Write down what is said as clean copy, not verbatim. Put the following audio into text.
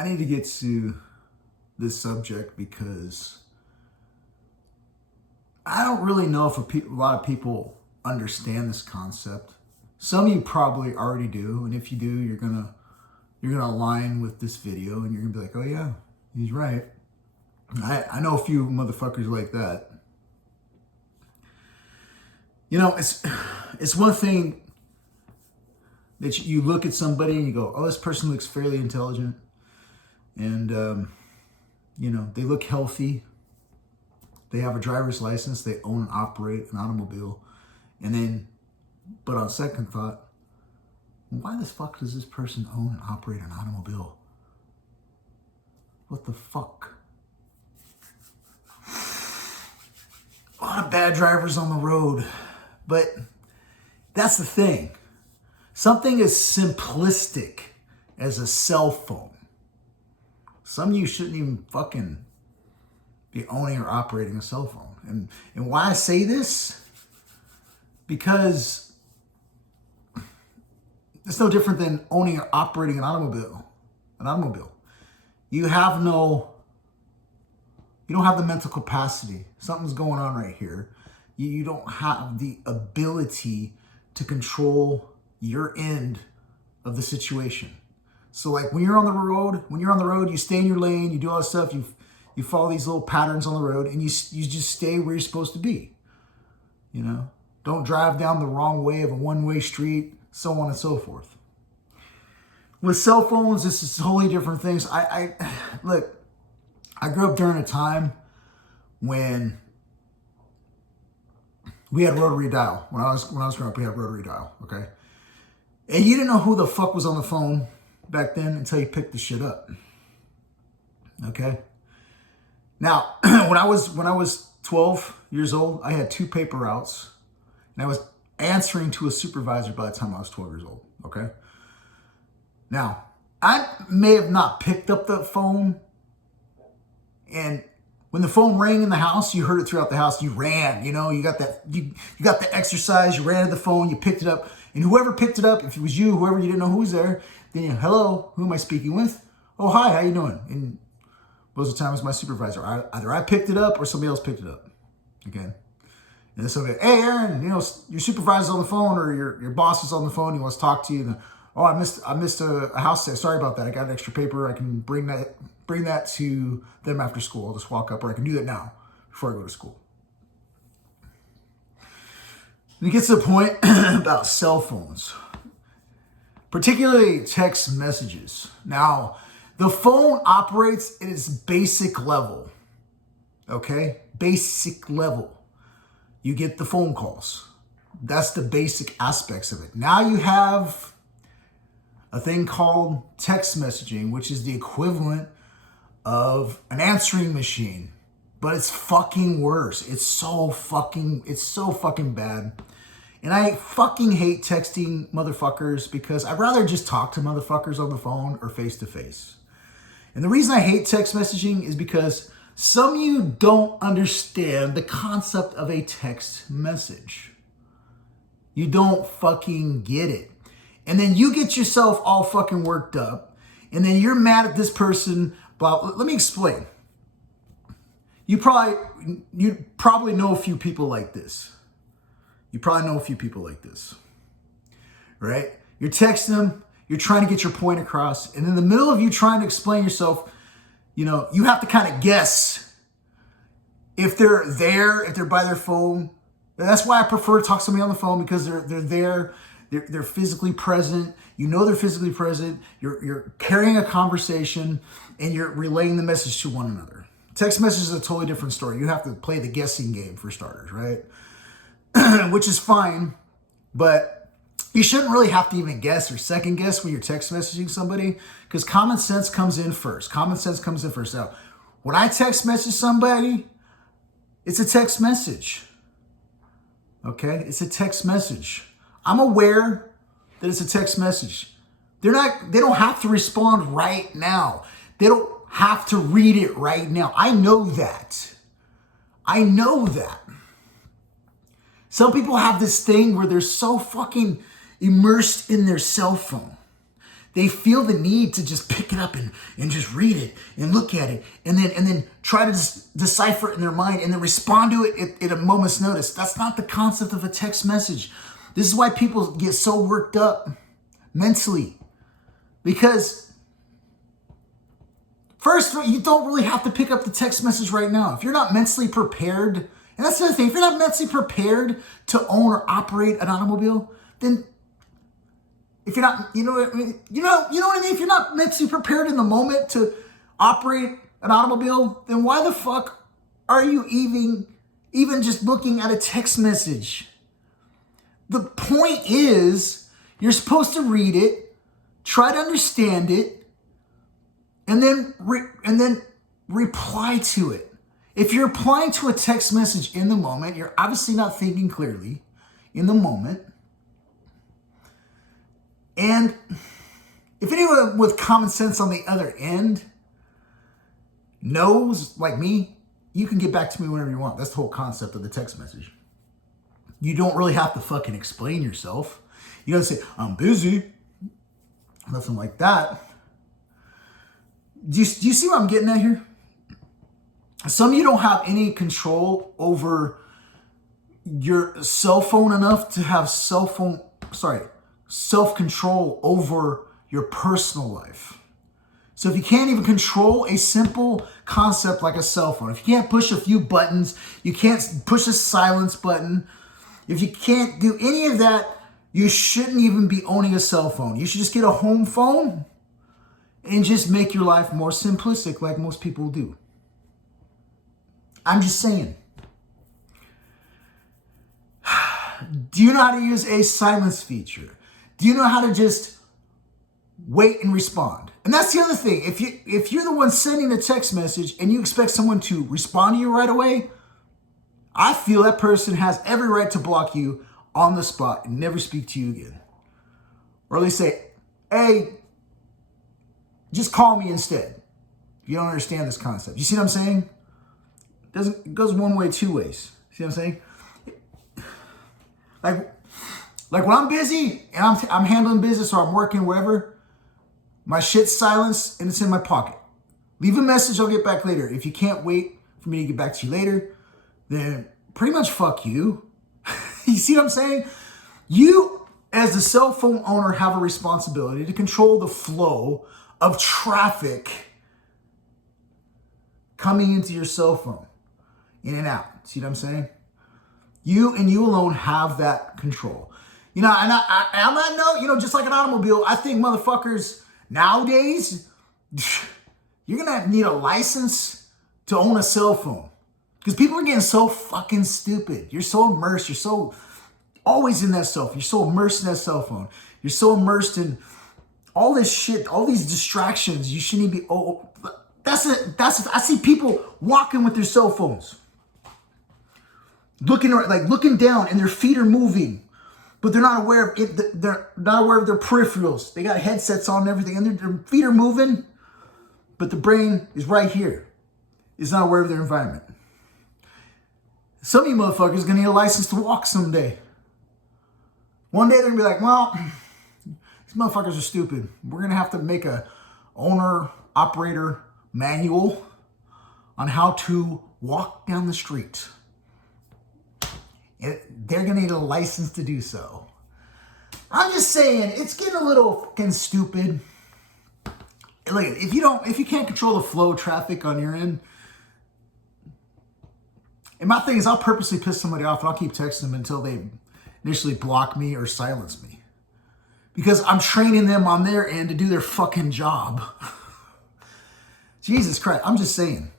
I need to get to this subject because I don't really know if a lot of people understand this concept. Some of you probably already do, and if you do, you're gonna align with this video, and you're gonna be like, "Oh yeah, he's right." I know a few motherfuckers like that. You know, it's one thing that you look at somebody and you go, "Oh, this person looks fairly intelligent," and you know, they look healthy. They have a driver's license. They own and operate an automobile, and then, but on second thought, why the fuck does this person own and operate an automobile? What the fuck? A lot of bad drivers on the road, but that's the thing. Something as simplistic as a cell phone. Some of you shouldn't even fucking be owning or operating a cell phone. And why I say this? Because it's no different than owning or operating an automobile. You don't have the mental capacity. Something's going on right here. You don't have the ability to control your end of the situation. So like when you're on the road, you stay in your lane, you do all this stuff, you follow these little patterns on the road, and you just stay where you're supposed to be. You know, don't drive down the wrong way of a one-way street, so on and so forth. With cell phones, this is totally different things. Look, I grew up during a time when we had rotary dial. When I was growing up, we had rotary dial, okay? And you didn't know who the fuck was on the phone back then until you picked the shit up. Okay? Now, when I was 12 years old, I had 2 paper routes, and I was answering to a supervisor by the time I was 12 years old, okay? Now, I may have not picked up the phone, and when the phone rang in the house, you heard it throughout the house, you ran, you know, you got the exercise, you ran to the phone, you picked it up, and whoever picked it up, if it was you, whoever you didn't know who was there, then you, "Hello, who am I speaking with?" "Oh, hi, how you doing?" And most of the time it was my supervisor. Either I picked it up or somebody else picked it up, okay? And then somebody, "Hey, Aaron, you know, your supervisor's on the phone, or your boss is on the phone, he wants to talk to you." And, "Oh, I missed a house sale. Sorry about that. I got an extra paper. I can bring that to them after school. I'll just walk up, or I can do that now before I go to school." And it gets to the point about cell phones, particularly text messages. Now, the phone operates at its basic level, okay? Basic level. You get the phone calls. That's the basic aspects of it. Now you have a thing called text messaging, which is the equivalent of an answering machine, but it's fucking worse. It's so fucking bad. And I fucking hate texting motherfuckers because I'd rather just talk to motherfuckers on the phone or face to face. And the reason I hate text messaging is because some of you don't understand the concept of a text message. You don't fucking get it. And then you get yourself all fucking worked up, and then you're mad at this person. But let me explain. You probably know a few people like this. Right? You're texting them, you're trying to get your point across, and in the middle of you trying to explain yourself, you know, you have to kind of guess if they're there, if they're by their phone. That's why I prefer to talk to somebody on the phone, because they're there. They're physically present. You know they're physically present. You're carrying a conversation, and you're relaying the message to one another. Text message is a totally different story. You have to play the guessing game for starters, right? Which is fine, but you shouldn't really have to even guess or second guess when you're text messaging somebody, because common sense comes in first. Now, when I text message somebody, it's a text message. Okay? It's a text message. I'm aware that it's a text message. They don't have to respond right now. They don't have to read it right now. I know that. Some people have this thing where they're so fucking immersed in their cell phone they feel the need to just pick it up and just read it and look at it and then try to decipher it in their mind and then respond to it at a moment's notice. That's not the concept of a text message. This is why people get so worked up mentally. Because first, you don't really have to pick up the text message right now. If you're not mentally prepared, and that's the other thing, if you're not mentally prepared to own or operate an automobile, then if you're not, you know what I mean? You know what I mean? If you're not mentally prepared in the moment to operate an automobile, then why the fuck are you even just looking at a text message? The point is, you're supposed to read it, try to understand it, and then reply to it. If you're replying to a text message in the moment, you're obviously not thinking clearly in the moment. And if anyone with common sense on the other end knows, like me, you can get back to me whenever you want. That's the whole concept of the text message. You don't really have to fucking explain yourself. You don't say, I'm busy. Nothing like that. Do you see what I'm getting at here? Some of you don't have any control over your cell phone enough to have self-control over your personal life. So if you can't even control a simple concept like a cell phone, if you can't push a few buttons, you can't push a silence button, if you can't do any of that, you shouldn't even be owning a cell phone. You should just get a home phone and just make your life more simplistic like most people do. I'm just saying. Do you know how to use a silence feature? Do you know how to just wait and respond? And that's the other thing. If you're the one sending the text message and you expect someone to respond to you right away, I feel that person has every right to block you on the spot and never speak to you again. Or at least say, hey, just call me instead. If you don't understand this concept. You see what I'm saying? It goes one way, two ways. See what I'm saying? Like when I'm busy and I'm handling business or I'm working wherever, my shit's silenced and it's in my pocket. Leave a message, I'll get back later. If you can't wait for me to get back to you later, then pretty much fuck you. You see what I'm saying? You, as the cell phone owner, have a responsibility to control the flow of traffic coming into your cell phone, in and out. See what I'm saying? You and you alone have that control. You know, and I'm not, no, you know, just like an automobile, I think motherfuckers nowadays, you're going to need a license to own a cell phone. Because people are getting so fucking stupid. You're so immersed. You're so always in that cell phone. You're so immersed in that cell phone. You're so immersed in all this shit, all these distractions. You shouldn't be, I see people walking with their cell phones. Looking down and their feet are moving. But they're not aware of it. They're not aware of their peripherals. They got headsets on and everything. And their feet are moving. But the brain is right here. It's not aware of their environment. Some of you motherfuckers are going to need a license to walk someday. One day they're going to be like, well, these motherfuckers are stupid. We're going to have to make a owner-operator manual on how to walk down the street. They're going to need a license to do so. I'm just saying, it's getting a little fucking stupid. Look, if you can't control the flow of traffic on your end, and my thing is, I'll purposely piss somebody off and I'll keep texting them until they initially block me or silence me. Because I'm training them on their end to do their fucking job. Jesus Christ, I'm just saying.